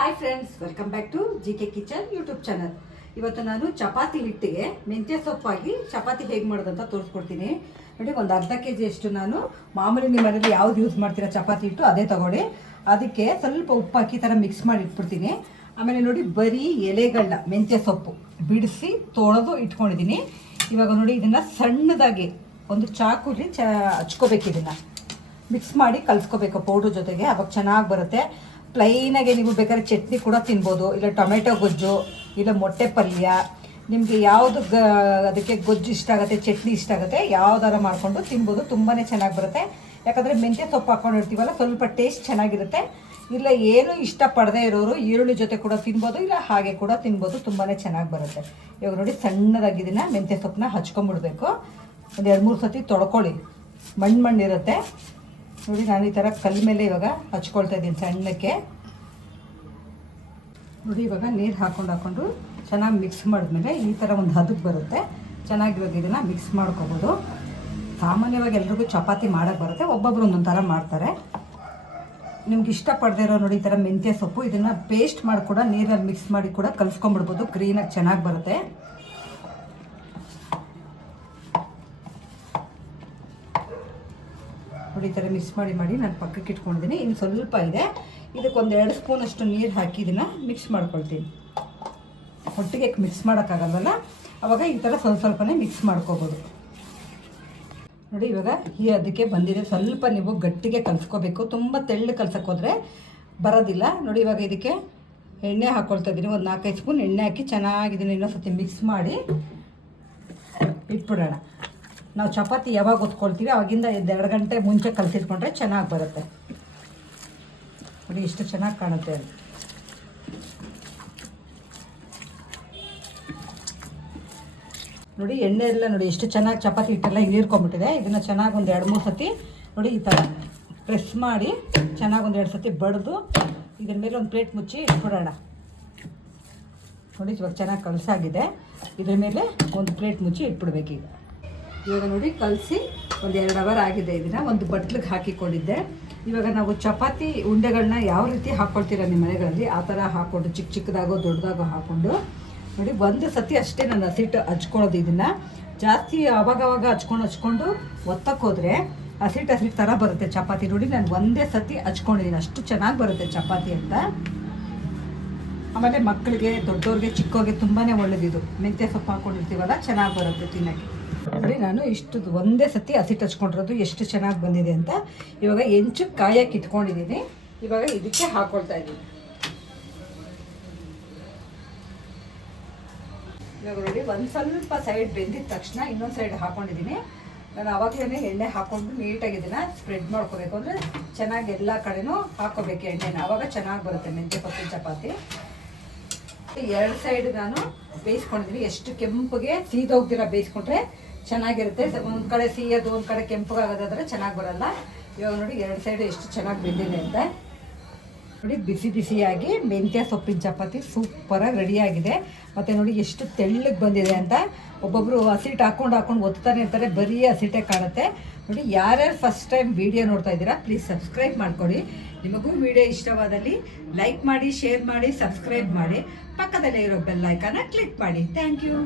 Hi friends welcome back to G K kitchen YouTube channel ಇವತ್ತು ನಾನು ಚಪಾತಿ ಹಿಟ್ಟಿಗೆ ಮೆಂತ್ಯ ಸೊಪ್ಪಾಗಿ ಚಪಾತಿ ಹೇಗೆ ಮಾಡೋದಂತ ತೋರಿಸ್ಕೊಡ್ತೀನಿ. ನೋಡಿ, ಒಂದು ಅರ್ಧ ಕೆ ಜಿಯಷ್ಟು ನಾನು ಮಾಮೂಲಿ ನಿಮ್ಮ ಮನೇಲಿ ಯಾವ್ದು ಯೂಸ್ ಮಾಡ್ತೀರಾ ಚಪಾತಿ ಹಿಟ್ಟು, ಅದೇ ತಗೊಳ್ಳಿ. ಅದಕ್ಕೆ ಸ್ವಲ್ಪ ಉಪ್ಪು ಹಾಕಿ ಥರ ಮಿಕ್ಸ್ ಮಾಡಿ ಇಟ್ಬಿಡ್ತೀನಿ. ಆಮೇಲೆ ನೋಡಿ, ಬರೀ ಎಲೆಗಳನ್ನ ಮೆಂತ್ಯ ಸೊಪ್ಪು ಬಿಡಿಸಿ ತೊಳೆದು ಇಟ್ಕೊಂಡಿದ್ದೀನಿ. ಇವಾಗ ನೋಡಿ, ಇದನ್ನು ಸಣ್ಣದಾಗಿ ಒಂದು ಚಾಕುಲಿ ಚ ಹಚ್ಕೋಬೇಕು ಇದನ್ನು. ಮಿಕ್ಸ್ ಮಾಡಿ ಕಲಿಸ್ಕೋಬೇಕು ಪೌಡ್ರ್ ಜೊತೆಗೆ, ಅವಾಗ ಚೆನ್ನಾಗಿ ಬರುತ್ತೆ. ಪ್ಲೈನಾಗೆ ನೀವು ಬೇಕಾದ್ರೆ ಚಟ್ನಿ ಕೂಡ ತಿನ್ಬೋದು, ಇಲ್ಲ ಟೊಮೆಟೊ ಗೊಜ್ಜು, ಇಲ್ಲ ಮೊಟ್ಟೆ ಪಲ್ಯ, ನಿಮಗೆ ಯಾವುದು ಗ, ಅದಕ್ಕೆ ಗೊಜ್ಜು ಇಷ್ಟ ಆಗುತ್ತೆ, ಚಟ್ನಿ ಇಷ್ಟ ಆಗುತ್ತೆ, ಯಾವ್ದಾರ ಮಾಡಿಕೊಂಡು ತಿನ್ಬೋದು ತುಂಬಾ ಚೆನ್ನಾಗಿ ಬರುತ್ತೆ. ಯಾಕಂದರೆ ಮೆಂತ್ಯ ಸೊಪ್ಪು ಹಾಕೊಂಡಿರ್ತೀವಲ್ಲ ಸ್ವಲ್ಪ ಟೇಸ್ಟ್ ಚೆನ್ನಾಗಿರುತ್ತೆ. ಇಲ್ಲ ಏನು ಇಷ್ಟಪಡದೇ ಇರೋರು ಈರುಳ್ಳಿ ಜೊತೆ ಕೂಡ ತಿನ್ಬೋದು, ಇಲ್ಲ ಹಾಗೆ ಕೂಡ ತಿನ್ಬೋದು ತುಂಬಾ ಚೆನ್ನಾಗಿ ಬರುತ್ತೆ. ಇವಾಗ ನೋಡಿ ಸಣ್ಣದಾಗಿ ಮೆಂತ್ಯ ಸೊಪ್ಪನ್ನ ಹಚ್ಕೊಂಡ್ಬಿಡ್ಬೇಕು ಒಂದು ಎರಡು ಮೂರು ಸತಿ ತೊಳ್ಕೊಳ್ಳಿ. ಮಣ್ಣು ಮಣ್ಣಿರುತ್ತೆ. ನೋಡಿ, ನಾನು ಈ ಥರ ಕಲ್ಲು ಮೇಲೆ ಇವಾಗ ಹಚ್ಕೊಳ್ತಾ ಇದ್ದೀನಿ ಸಣ್ಣಕ್ಕೆ. ನೋಡಿ, ಇವಾಗ ನೀರು ಹಾಕೊಂಡು ಹಾಕ್ಕೊಂಡು ಚೆನ್ನಾಗಿ ಮಿಕ್ಸ್ ಮಾಡಿದ್ಮೇಲೆ ಈ ಥರ ಒಂದು ಹದಕ್ಕೆ ಬರುತ್ತೆ. ಚೆನ್ನಾಗಿ ಇವಾಗ ಇದನ್ನು ಮಿಕ್ಸ್ ಮಾಡ್ಕೋಬೋದು. ಸಾಮಾನ್ಯವಾಗಿ ಎಲ್ರಿಗೂ ಚಪಾತಿ ಮಾಡೋಕ್ಕೆ ಬರುತ್ತೆ. ಒಬ್ಬೊಬ್ರು ಒಂದೊಂದು ಥರ ಮಾಡ್ತಾರೆ. ನಿಮ್ಗೆ ಇಷ್ಟಪಡದೇ ಇರೋ ನೋಡಿ, ಈ ಥರ ಮೆಂತ್ಯ ಸೊಪ್ಪು, ಇದನ್ನು ಪೇಸ್ಟ್ ಮಾಡಿ ಕೂಡ ನೀರಲ್ಲಿ ಮಿಕ್ಸ್ ಮಾಡಿ ಕೂಡ ಕಲಿಸ್ಕೊಂಡ್ಬಿಡ್ಬೋದು. ಗ್ರೀನಾಗಿ ಚೆನ್ನಾಗಿ ಬರುತ್ತೆ. ನೋಡಿ ಈ ಥರ ಮಿಕ್ಸ್ ಮಾಡಿ ಮಾಡಿ ನಾನು ಪಕ್ಕಕ್ಕೆ ಇಟ್ಕೊಂಡಿದ್ದೀನಿ. ಇನ್ನು ಸ್ವಲ್ಪ ಇದೆ. ಇದಕ್ಕೊಂದು ಎರಡು ಸ್ಪೂನಷ್ಟು ನೀರು ಹಾಕಿ ಇದನ್ನು ಮಿಕ್ಸ್ ಮಾಡ್ಕೊಳ್ತೀನಿ. ಒಟ್ಟಿಗೆ ಮಿಕ್ಸ್ ಮಾಡೋಕ್ಕಾಗಲ್ಲ ಅವಾಗ ಈ ಥರ ಸ್ವಲ್ಪ ಸ್ವಲ್ಪನೇ ಮಿಕ್ಸ್ ಮಾಡ್ಕೋಬೋದು. ನೋಡಿ ಇವಾಗ ಈ ಅದಕ್ಕೆ ಬಂದಿದೆ. ಸ್ವಲ್ಪ ನೀವು ಗಟ್ಟಿಗೆ ಕಲಿಸ್ಕೋಬೇಕು. ತುಂಬ ತೆಳ್ಳು ಕಲ್ಸೋಕ್ಕೋದ್ರೆ ಬರೋದಿಲ್ಲ. ನೋಡಿ ಇವಾಗ ಇದಕ್ಕೆ ಎಣ್ಣೆ ಹಾಕ್ಕೊಳ್ತಾ ಇದ್ದೀನಿ. ಒಂದು ನಾಲ್ಕೈದು ಸ್ಪೂನ್ ಎಣ್ಣೆ ಹಾಕಿ ಚೆನ್ನಾಗಿದ್ದೀನಿ ಇನ್ನೊಂದು ಸತಿ ಮಿಕ್ಸ್ ಮಾಡಿ ಇಟ್ಬಿಡೋಣ. ನಾವು ಚಪಾತಿ ಯಾವಾಗ ಹೊತ್ಕೊಳ್ತೀವಿ, ಅವಾಗಿಂದ ಎರಡು ಗಂಟೆ ಮುಂಚೆ ಕಲಸಿಟ್ಕೊಂಡ್ರೆ ಚೆನ್ನಾಗಿ ಬರುತ್ತೆ. ನೋಡಿ, ಇಷ್ಟು ಚೆನ್ನಾಗಿ ಕಾಣುತ್ತೆ ಅದು. ನೋಡಿ, ಎಣ್ಣೆ ಎಲ್ಲ ನೋಡಿ ಎಷ್ಟು ಚೆನ್ನಾಗಿ ಚಪಾತಿ ಹಿಟ್ಟೆಲ್ಲ ಹೀರ್ಕೊಂಬಿಟ್ಟಿದೆ ಇದನ್ನು ಚೆನ್ನಾಗಿ ಒಂದು ಎರಡು ಮೂರು ಸತಿ ನೋಡಿ, ಈ ಥರ ಪ್ರೆಸ್ ಮಾಡಿ ಚೆನ್ನಾಗಿ ಒಂದು ಎರಡು ಸತಿ ಬಡಿದು ಇದ್ರ ಮೇಲೆ ಒಂದು ಪ್ಲೇಟ್ ಮುಚ್ಚಿ ಇಟ್ಬಿಡೋಣ. ನೋಡಿ, ಇವಾಗ ಚೆನ್ನಾಗಿ ಕಲಸಾಗಿದೆ. ಇದ್ರ ಮೇಲೆ ಒಂದು ಪ್ಲೇಟ್ ಮುಚ್ಚಿ ಇಟ್ಬಿಡ್ಬೇಕೀಗ. ಇವಾಗ ನೋಡಿ ಕಲಸಿ ಒಂದು ಎರಡು ಅವರ್ ಆಗಿದೆ ಇದನ್ನು ಒಂದು ಬಟ್ಲಿಗೆ ಹಾಕಿಕೊಂಡಿದ್ದೆ. ಇವಾಗ ನಾವು ಚಪಾತಿ ಉಂಡೆಗಳನ್ನ ಯಾವ ರೀತಿ ಹಾಕ್ಕೊಳ್ತೀರ ನಿಮ್ಮ ಮನೆಗಳಲ್ಲಿ, ಆ ಥರ ಹಾಕ್ಕೊಂಡು ಚಿಕ್ಕ ಚಿಕ್ಕದಾಗೋ ದೊಡ್ಡದಾಗೋ ಹಾಕ್ಕೊಂಡು ನೋಡಿ, ಒಂದು ಸತಿ ಅಷ್ಟೇ ನಾನು ಹಸಿಟ್ಟು ಹಚ್ಕೊಳ್ಳೋದು ಇದನ್ನು ಜಾಸ್ತಿ ಅವಾಗವಾಗ ಹಚ್ಕೊಂಡು ಹಚ್ಕೊಂಡು ಒತ್ತಕ್ಕೆ ಹೋದರೆ ಹಸಿಟ್ಟು ಹಸಿಟ್ಟು ಥರ ಬರುತ್ತೆ ಚಪಾತಿ. ನೋಡಿ, ನಾನು ಒಂದೇ ಸತಿ ಹಚ್ಕೊಂಡಿದ್ದೀನಿ ಅಷ್ಟು ಚೆನ್ನಾಗಿ ಬರುತ್ತೆ ಚಪಾತಿ ಅಂತ. ಆಮೇಲೆ ಮಕ್ಕಳಿಗೆ ದೊಡ್ಡವ್ರಿಗೆ ಚಿಕ್ಕವ್ರಿಗೆ ತುಂಬಾ ಒಳ್ಳೇದಿದು. ಮೆಂತ್ಯ ಸೊಪ್ಪು ಹಾಕ್ಕೊಂಡಿರ್ತೀವಲ್ಲ ಚೆನ್ನಾಗಿ ಬರುತ್ತೆ ತಿನ್ನೋಕ್ಕೆ. ನೋಡಿ ನಾನು ಇಷ್ಟು ಒಂದೇ ಸತಿ ಹಸಿ ಹಚ್ಕೊಂಡಿರೋದು ಎಷ್ಟು ಚೆನ್ನಾಗಿ ಬಂದಿದೆ ಅಂತ ಇವಾಗ ಹೆಂಚು ಕಾಯಕ್ಕೆ ಇಟ್ಕೊಂಡಿದ್ದೀನಿ. ಇವಾಗ ಇದಕ್ಕೆ ಹಾಕೊಳ್ತಾ ಇದ್ದೀನಿ. ಇವಾಗ ನೋಡಿ, ಒಂದು ಸ್ವಲ್ಪ ಸೈಡ್ ಬೆಂದಿದ ತಕ್ಷಣ ಇನ್ನೊಂದು ಸೈಡ್ ಹಾಕೊಂಡಿದ್ದೀನಿ. ನಾನು ಅವಾಗಲೇ ಎಣ್ಣೆ ಹಾಕೊಂಡು ನೀಟಾಗಿ ಇದನ್ನು ಸ್ಪ್ರೆಡ್ ಮಾಡ್ಕೋಬೇಕು. ಅಂದರೆ ಚೆನ್ನಾಗಿ ಎಲ್ಲ ಕಡೆನೂ ಹಾಕೋಬೇಕು ಎಣ್ಣೆನ. ಆವಾಗ ಚೆನ್ನಾಗಿ ಬರುತ್ತೆ ಮೆಂತ್ಯ ಪತ್ತಿ ಚಪಾತಿ. ಎರಡು ಸೈಡ್ ನಾನು ಬೇಯಿಸ್ಕೊಂಡಿದ್ದೀನಿ. ಎಷ್ಟು ಕೆಂಪಗೆ ಸೀದೋಗ್ದಿರ ಬೇಯಿಸ್ಕೊಂಡ್ರೆ ಚೆನ್ನಾಗಿರುತ್ತೆ. ಒಂದು ಕಡೆ ಸಿಹಿಯೋದು ಒಂದು ಕಡೆ ಕೆಂಪಗಾಗೋದಾದ್ರೆ ಚೆನ್ನಾಗಿ ಬರಲ್ಲ. ಇವಾಗ ನೋಡಿ ಎರಡು ಸೈಡ್ ಎಷ್ಟು ಚೆನ್ನಾಗಿ ಬೆಂದಿದೆ ಅಂತ. ನೋಡಿ ಬಿಸಿ ಬಿಸಿಯಾಗಿ ಮೆಂತ್ಯ ಸೊಪ್ಪಿನ ಚಪಾತಿ ಸೂಪರಾಗಿ ರೆಡಿಯಾಗಿದೆ ಮತ್ತು ನೋಡಿ ಎಷ್ಟು ತೆಳ್ಳಗೆ ಬಂದಿದೆ ಅಂತ. ಒಬ್ಬೊಬ್ಬರು ಹಸಿಟ್ಟು ಹಾಕೊಂಡು ಹಾಕೊಂಡು ಒತ್ತಾನೆ ಇರ್ತಾರೆ, ಬರೀ ಹಸಿಟ್ಟೆ ಕಾಣುತ್ತೆ. ನೋಡಿ ಯಾರ್ಯಾರು ಫಸ್ಟ್ ಟೈಮ್ ವಿಡಿಯೋ ನೋಡ್ತಾ ಇದ್ದೀರಾ ಪ್ಲೀಸ್ ಸಬ್ಸ್ಕ್ರೈಬ್ ಮಾಡ್ಕೊಳ್ಳಿ. ನಿಮಗೂ ವಿಡಿಯೋ ಇಷ್ಟವಾದಲ್ಲಿ ಲೈಕ್ ಮಾಡಿ ಶೇರ್ ಮಾಡಿ ಸಬ್ಸ್ಕ್ರೈಬ್ ಮಾಡಿ. ಪಕ್ಕದಲ್ಲೇ ಇರೋ ಬೆಲ್ ಐಕಾನ ಕ್ಲಿಕ್ ಮಾಡಿ. Thank you